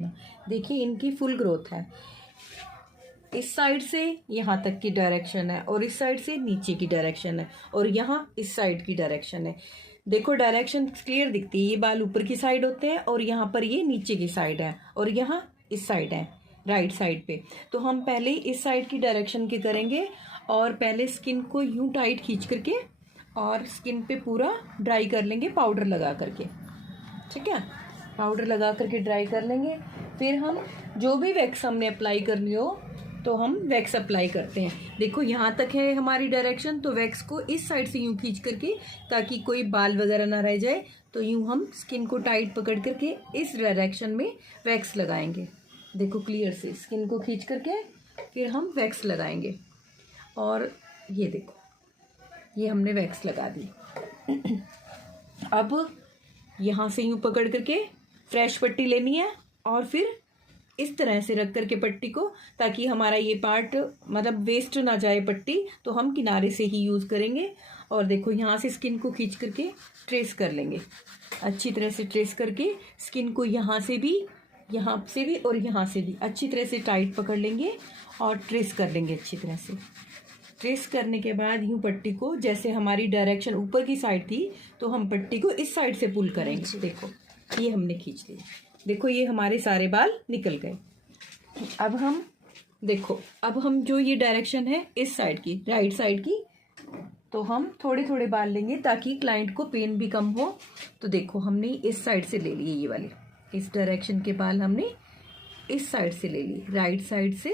देखिए इनकी full growth है। इस साइड से यहाँ तक की डायरेक्शन है और इस साइड से नीचे की डायरेक्शन है और यहाँ इस साइड की डायरेक्शन है। देखो डायरेक्शन क्लियर दिखती है। ये बाल ऊपर की साइड होते हैं और यहाँ पर ये नीचे की साइड है और यहाँ इस साइड है राइट साइड पे। तो हम पहले इस साइड की डायरेक्शन के करेंगे और पहले स्किन को यूं टाइट खींच करके और स्किन पे पूरा ड्राई कर लेंगे पाउडर लगा करके। ठीक है, पाउडर लगा करके ड्राई कर लेंगे। फिर हम जो भी वैक्स हमने अप्लाई करनी हो तो हम वैक्स अप्लाई करते हैं। देखो यहाँ तक है हमारी डायरेक्शन, तो वैक्स को इस साइड से यूं खींच करके ताकि कोई बाल वगैरह ना रह जाए, तो यूं हम स्किन को टाइट पकड़ करके इस डायरेक्शन में वैक्स लगाएंगे। देखो क्लियर से स्किन को खींच करके फिर हम वैक्स लगाएंगे। और ये देखो ये हमने वैक्स लगा दी। अब यहाँ से यूं पकड़ करके फ्रेश पट्टी लेनी है और फिर इस तरह से रख करके पट्टी को, ताकि हमारा ये पार्ट मतलब वेस्ट ना जाए पट्टी, तो हम किनारे से ही यूज़ करेंगे। और देखो यहाँ से स्किन को खींच करके ट्रेस कर लेंगे, अच्छी तरह से ट्रेस करके स्किन को यहाँ से भी और यहाँ से भी अच्छी तरह से टाइट पकड़ लेंगे और ट्रेस कर लेंगे अच्छी तरह से। ट्रेस करने के बाद यूँ पट्टी को, जैसे हमारी डायरेक्शन ऊपर की साइड थी तो हम पट्टी को इस साइड से पुल करेंगे। देखो ये हमने खींच लिया। देखो ये हमारे सारे बाल निकल गए। अब हम देखो, अब हम जो ये डायरेक्शन है इस साइड की राइट साइड की, तो हम थोड़े थोड़े बाल लेंगे ताकि क्लाइंट को पेन भी कम हो। तो देखो हमने इस साइड से ले लिए, ये वाले इस डायरेक्शन के बाल हमने इस साइड से ले लिए, राइट साइड से।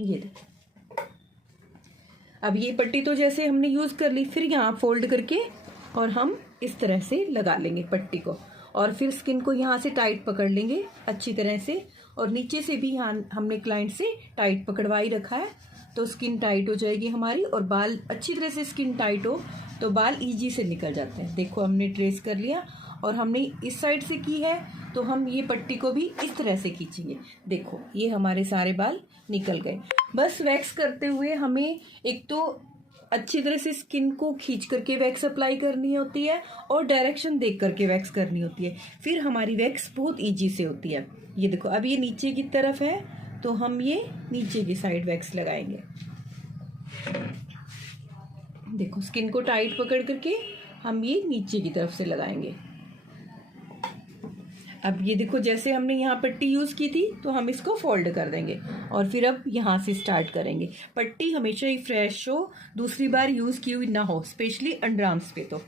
ये देखो अब ये पट्टी तो जैसे हमने यूज़ कर ली, फिर यहाँ फोल्ड करके और हम इस तरह से लगा लेंगे पट्टी को और फिर स्किन को यहाँ से टाइट पकड़ लेंगे अच्छी तरह से। और नीचे से भी यहाँ हमने क्लाइंट से टाइट पकड़वा ही रखा है, तो स्किन टाइट हो जाएगी हमारी। और बाल अच्छी तरह से स्किन टाइट हो तो बाल इजी से निकल जाते हैं। देखो हमने ट्रेस कर लिया और हमने इस साइड से की है, तो हम ये पट्टी को भी इस तरह से खींचेंगे। देखो ये हमारे सारे बाल निकल गए। बस वैक्स करते हुए हमें एक तो अच्छी तरह से स्किन को खींच करके वैक्स अप्लाई करनी होती है और डायरेक्शन देख करके वैक्स करनी होती है, फिर हमारी वैक्स बहुत इजी से होती है। ये देखो अब ये नीचे की तरफ है तो हम ये नीचे की साइड वैक्स लगाएंगे। देखो स्किन को टाइट पकड़ करके हम ये नीचे की तरफ से लगाएंगे। अब ये देखो जैसे हमने यहाँ पट्टी यूज़ की थी तो हम इसको फोल्ड कर देंगे और फिर अब यहाँ से स्टार्ट करेंगे। पट्टी हमेशा ही फ्रेश हो, दूसरी बार यूज़ की हुई ना हो, स्पेशली अंडर आर्म्स पे तो।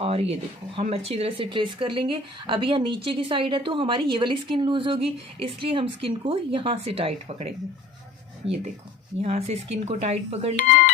और ये देखो हम अच्छी तरह से ट्रेस कर लेंगे। अब यहाँ नीचे की साइड है तो हमारी ये वाली स्किन लूज़ होगी, इसलिए हम स्किन को यहाँ से टाइट पकड़ेंगे। ये देखो यहाँ से स्किन को टाइट पकड़ लेंगे